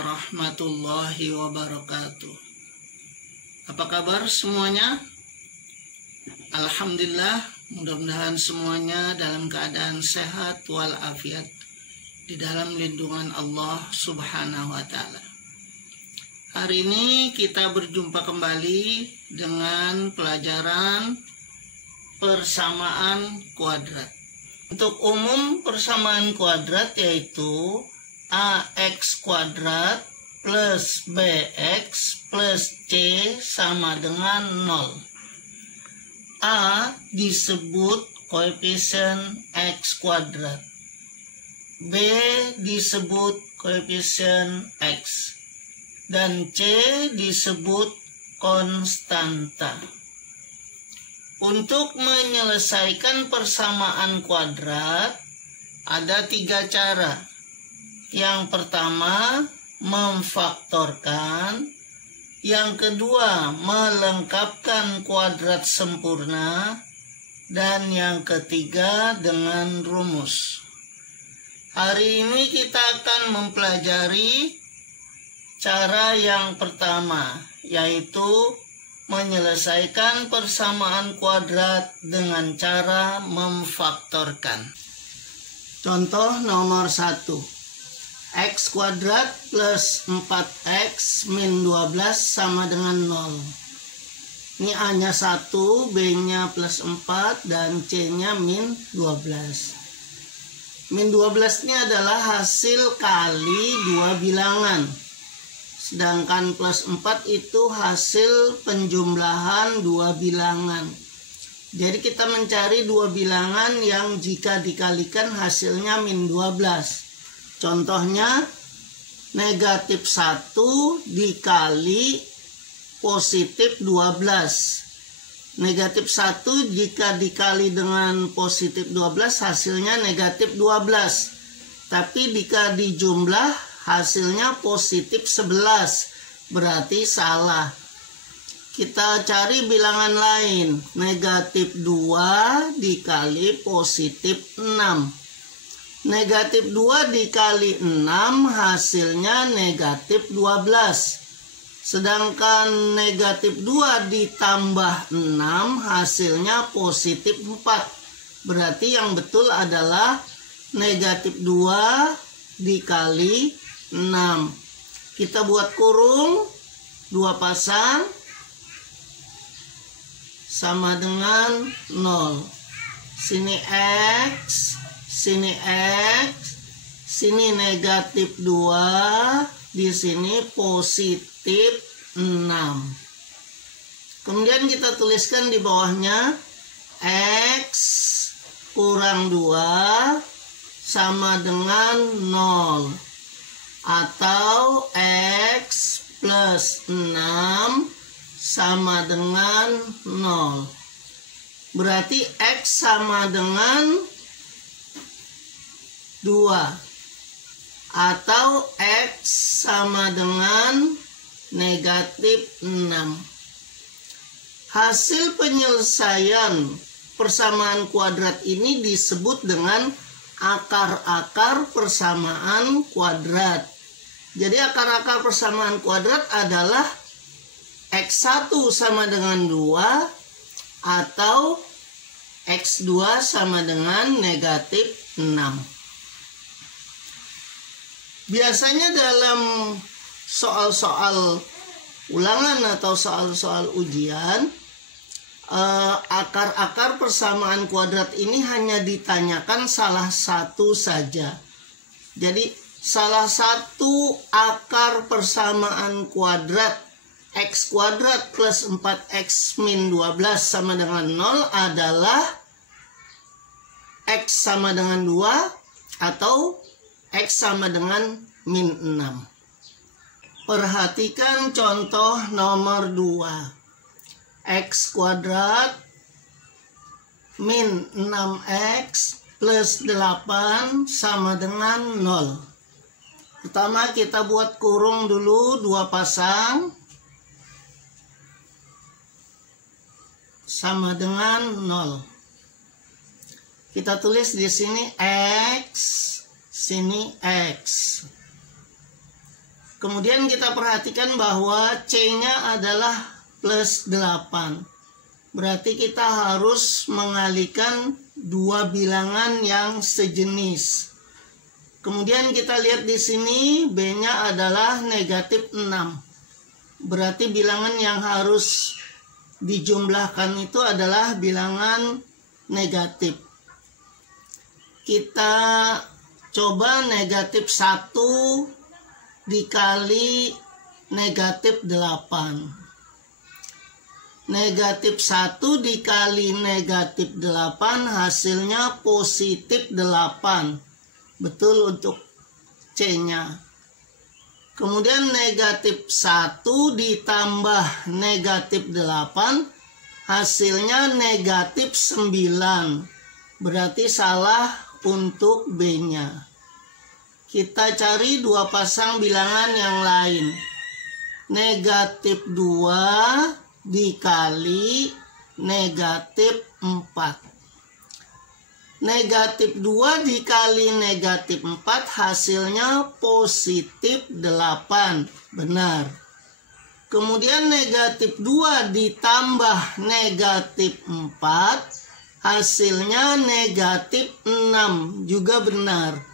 warahmatullahi wabarakatuh. Apa kabar semuanya? Alhamdulillah, mudah-mudahan semuanya dalam keadaan sehat walafiat di dalam lindungan Allah Subhanahu wa Ta'ala. Hari ini kita berjumpa kembali dengan pelajaran persamaan kuadrat. Untuk umum persamaan kuadrat yaitu AX kuadrat plus BX plus C sama dengan 0. A disebut koefisien X kuadrat, B disebut koefisien X, dan C disebut konstanta. Untuk menyelesaikan persamaan kuadrat ada 3 cara. Yang pertama, memfaktorkan. Yang kedua, melengkapkan kuadrat sempurna. Dan yang ketiga, dengan rumus. Hari ini kita akan mempelajari cara yang pertama, yaitu menyelesaikan persamaan kuadrat dengan cara memfaktorkan. Contoh nomor 1. X kuadrat plus 4X min 12 sama dengan 0. Ini A-nya 1, B-nya plus 4, dan C-nya min 12. Min 12 ini adalah hasil kali dua bilangan. Sedangkan plus 4 itu hasil penjumlahan dua bilangan. Jadi kita mencari dua bilangan yang jika dikalikan hasilnya min 12. Contohnya, negatif 1 dikali positif 12. Negatif 1 jika dikali dengan positif 12 hasilnya negatif 12. Tapi jika dijumlah hasilnya positif 11. Berarti salah. Kita cari bilangan lain. Negatif 2 dikali positif 6. Negatif 2 dikali 6 hasilnya negatif 12. Sedangkan negatif 2 ditambah 6 hasilnya positif 4. Berarti yang betul adalah negatif 2 dikali 6. Kita buat kurung, 2 pasang, sama dengan 0. Sini X, sini X, sini negatif 2, di sini positif 6. Kemudian kita tuliskan di bawahnya X kurang 2 sama dengan 0. Atau X plus 6 sama dengan 0. Berarti X sama dengan 2 atau X sama dengan negatif 6. Hasil penyelesaian persamaan kuadrat ini disebut dengan akar-akar persamaan kuadrat. Jadi akar-akar persamaan kuadrat adalah X1 sama dengan 2 atau X2 sama dengan negatif 6. Biasanya dalam soal-soal ulangan atau soal-soal ujian, akar-akar persamaan kuadrat ini hanya ditanyakan salah satu saja. Jadi salah satu akar persamaan kuadrat X kuadrat plus 4X min 12 sama dengan 0 adalah X sama dengan 2 atau X sama dengan min 6. Perhatikan contoh nomor 2. X kuadrat min 6X plus 8 sama dengan 0. Pertama kita buat kurung dulu, 2 pasang, sama dengan 0. Kita tulis di sini X, sini X. Kemudian kita perhatikan bahwa C-nya adalah plus 8. Berarti kita harus mengalihkan dua bilangan yang sejenis. Kemudian kita lihat di sini B-nya adalah negatif 6. Berarti bilangan yang harus dijumlahkan itu adalah bilangan negatif. Kita coba negatif 1 dikali negatif 8. Negatif 1 dikali negatif 8 hasilnya positif 8. Betul untuk C-nya. Kemudian negatif 1 ditambah negatif 8 hasilnya negatif 9. Berarti salah untuk B-nya. Kita cari dua pasang bilangan yang lain. Negatif 2 dikali negatif 4. Negatif 2 dikali negatif 4 hasilnya positif 8. Benar. Kemudian negatif 2 ditambah negatif 4 hasilnya negatif 6. Juga benar.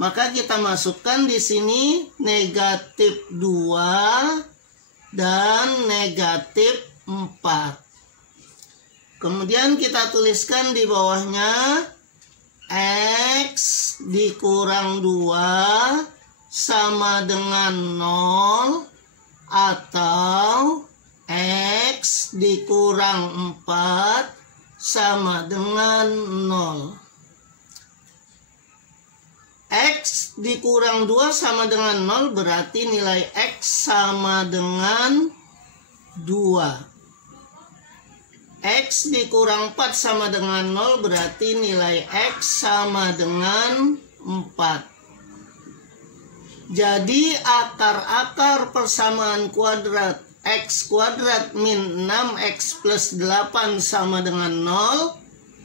Maka kita masukkan di sini negatif 2 dan negatif 4. Kemudian kita tuliskan di bawahnya X dikurang 2 sama dengan 0 atau X dikurang 4 sama dengan 0. X dikurang 2 sama dengan 0 berarti nilai X sama dengan 2. X dikurang 4 sama dengan 0 berarti nilai X sama dengan 4. Jadi akar-akar persamaan kuadrat X kuadrat min 6X plus 8 sama dengan 0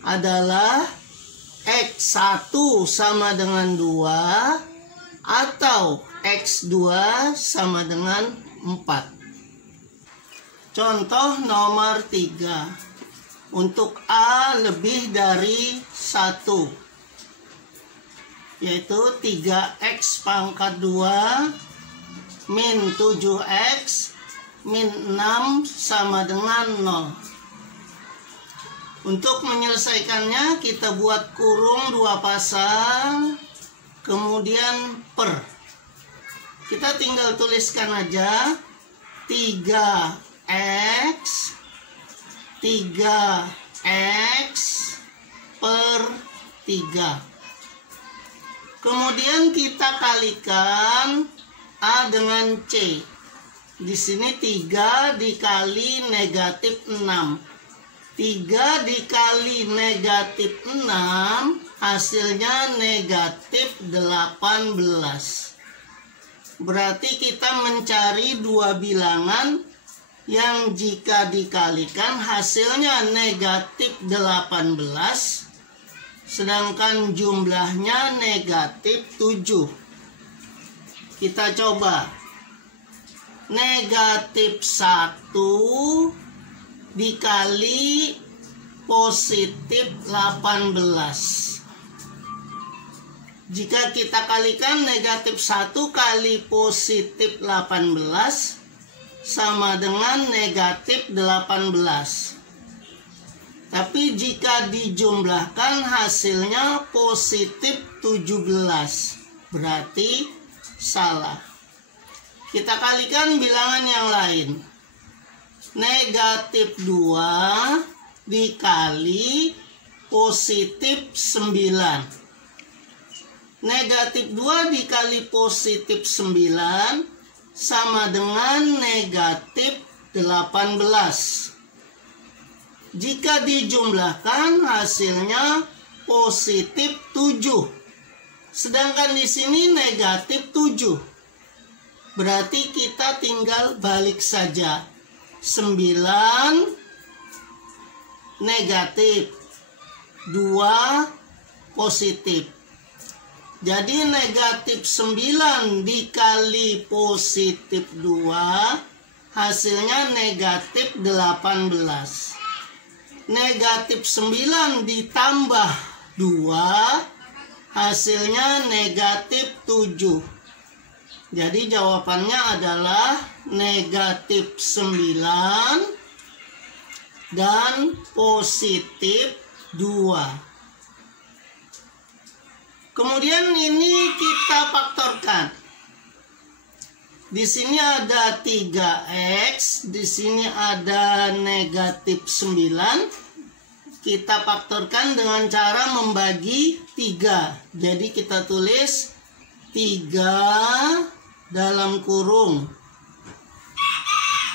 adalah X1 sama dengan 2 atau X2 sama dengan 4. Contoh nomor 3. Untuk A lebih dari 1, yaitu 3X pangkat 2 min 7X min 6 sama dengan 0. Untuk menyelesaikannya kita buat kurung dua pasang, kemudian per. Kita tinggal tuliskan aja 3X per 3. Kemudian kita kalikan A dengan C. Di sini 3 dikali negatif 6. 3 dikali negatif 6 hasilnya negatif 18. Berarti kita mencari dua bilangan yang jika dikalikan hasilnya negatif 18, sedangkan jumlahnya negatif 7. Kita coba. Negatif 1 dikali positif 18. Jika kita kalikan negatif 1 kali positif 18 sama dengan negatif 18. Tapi jika dijumlahkan hasilnya positif 17. Berarti salah. Kita kalikan bilangan yang lain. Negatif 2 dikali positif 9. Negatif 2 dikali positif 9 sama dengan negatif 18. Jika dijumlahkan hasilnya positif 7. Sedangkan di sini negatif 7. Berarti kita tinggal balik saja. 9 negatif, 2 positif. Jadi negatif 9 dikali positif 2 hasilnya negatif 18. Negatif 9 ditambah 2 hasilnya negatif 7. Jadi jawabannya adalah negatif 9 dan positif 2. Kemudian ini kita faktorkan. Di sini ada 3x, di sini ada negatif 9. Kita faktorkan dengan cara membagi 3. Jadi kita tulis 3 dalam kurung.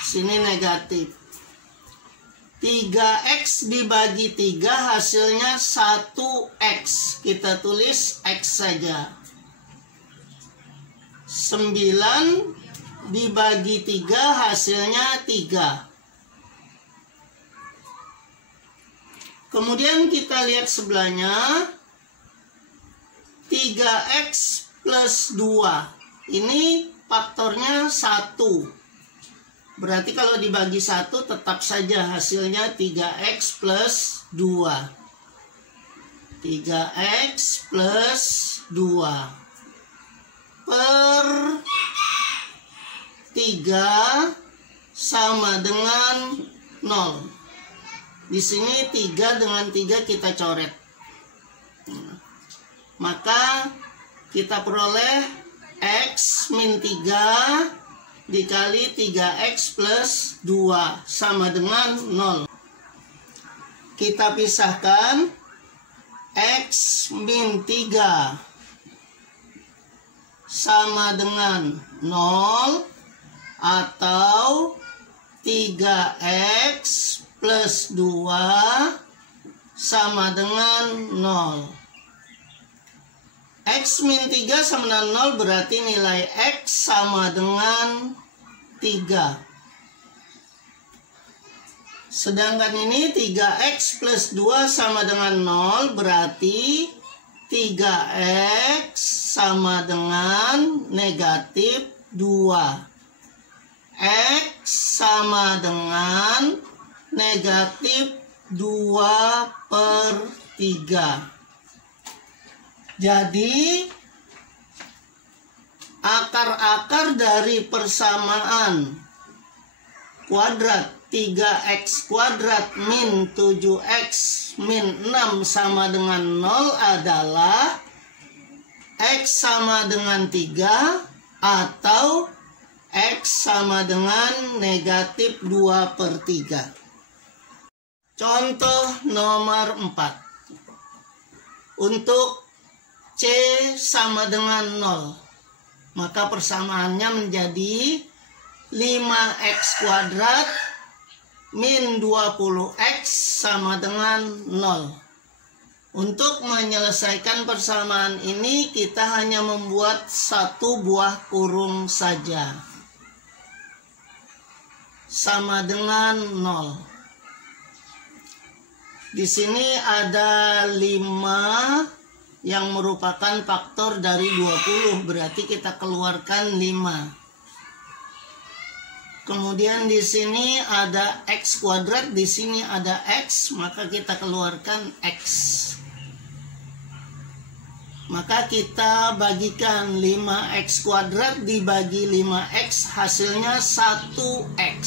Sini negatif. 3x dibagi 3 hasilnya 1x. Kita tulis x saja. 9 dibagi 3 hasilnya 3. Kemudian kita lihat sebelahnya. 3x plus 2. Ini faktornya 1. Berarti kalau dibagi 1 tetap saja hasilnya 3x plus 2. 3x plus 2 per 3 sama dengan 0. Di sini 3 dengan 3 kita coret. Maka kita peroleh x min 3 dikali 3x plus 2 sama dengan 0. Kita pisahkan. X min 3 sama dengan 0 atau 3x plus 2 sama dengan 0. X min 3 sama dengan 0 berarti nilai X sama dengan 3. Sedangkan ini 3x plus 2 sama dengan 0 berarti 3x sama dengan negatif 2. X sama dengan negatif 2 per 3. Jadi akar-akar dari persamaan kuadrat 3x kuadrat min 7x min 6 sama dengan 0 adalah x sama dengan 3 atau x sama dengan negatif 2 per 3. Contoh nomor 4. Untuk C sama dengan 0, maka persamaannya menjadi 5x kuadrat min 20x sama dengan 0. Untuk menyelesaikan persamaan ini kita hanya membuat satu buah kurung saja. Sama dengan 0. Di sini ada 5 yang merupakan faktor dari 20, berarti kita keluarkan 5. Kemudian di sini ada x kuadrat, di sini ada x, maka kita keluarkan x. Maka kita bagikan 5x kuadrat dibagi 5x hasilnya 1x.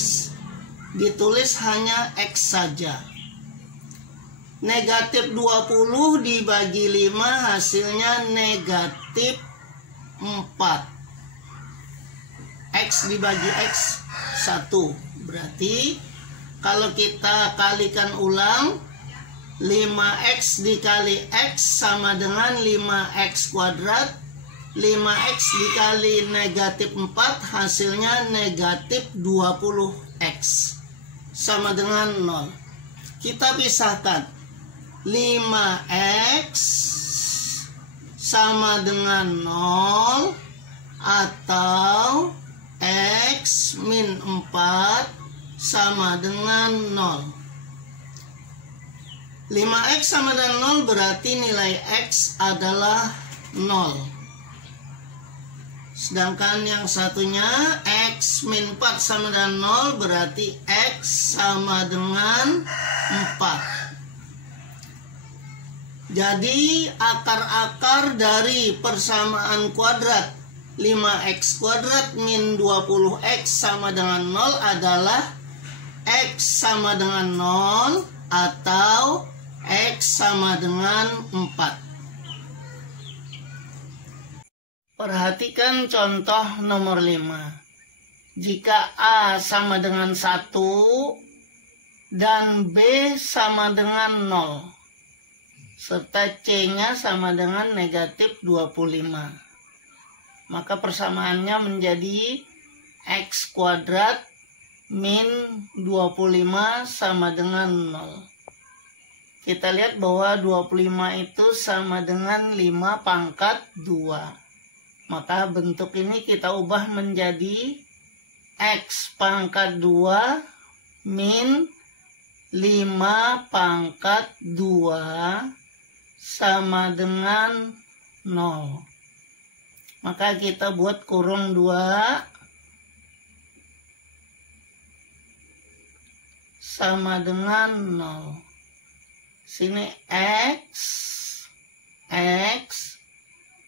Ditulis hanya x saja. Negatif 20 dibagi 5 hasilnya negatif 4. X dibagi X 1. Berarti kalau kita kalikan ulang, 5x dikali X sama dengan 5x kuadrat. 5x dikali negatif 4 hasilnya negatif 20x sama dengan 0. Kita pisahkan. 5x sama dengan 0 atau x min 4 sama dengan 0. 5x sama dengan 0 berarti nilai x adalah 0. Sedangkan yang satunya X min 4 sama dengan 0, berarti X sama dengan 4. Jadi akar-akar dari persamaan kuadrat 5x kuadrat min 20x sama dengan 0 adalah X sama dengan 0 atau X sama dengan 4. Perhatikan contoh nomor 5. Jika A sama dengan 1 dan B sama dengan 0, serta C-nya sama dengan negatif 25. Maka persamaannya menjadi X kuadrat min 25 sama dengan 0. Kita lihat bahwa 25 itu sama dengan 5 pangkat 2. Maka bentuk ini kita ubah menjadi X pangkat 2 min 5 pangkat 2 sama dengan 0. Maka kita buat kurung 2 sama dengan 0. Sini X,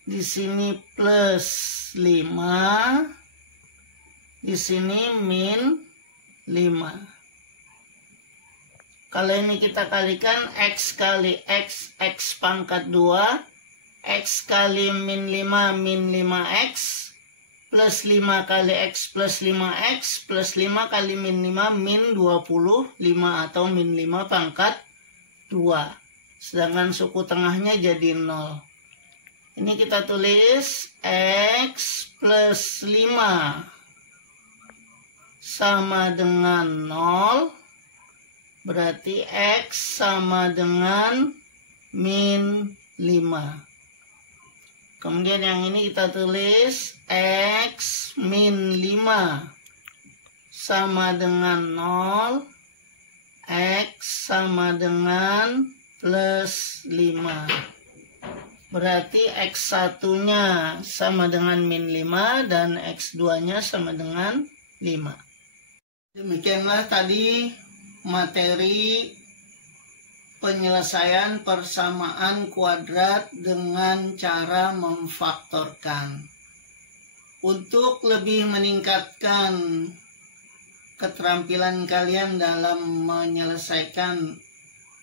di sini plus 5, di sini min 5. Kalau ini kita kalikan X kali X, X pangkat 2, X kali min 5, min 5X, plus 5 kali X plus 5X, plus 5 kali min 5, min 25 atau min 5 pangkat 2. Sedangkan suku tengahnya jadi 0. Ini kita tulis X plus 5 sama dengan 0. Berarti X sama dengan min 5. Kemudian yang ini kita tulis X min 5 sama dengan 0. X sama dengan plus 5. Berarti X1-nya sama dengan min 5 dan X2-nya sama dengan 5. Demikianlah tadi materi penyelesaian persamaan kuadrat dengan cara memfaktorkan. Untuk lebih meningkatkan keterampilan kalian dalam menyelesaikan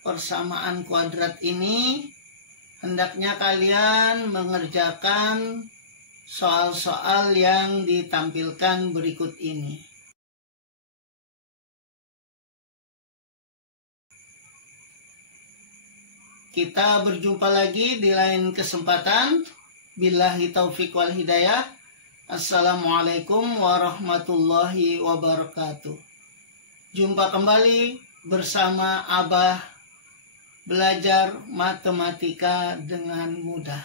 persamaan kuadrat ini, hendaknya kalian mengerjakan soal-soal yang ditampilkan berikut ini. Kita berjumpa lagi di lain kesempatan. Billahi taufiq wal hidayah. Assalamualaikum warahmatullahi wabarakatuh. Jumpa kembali bersama Abah belajar matematika dengan mudah.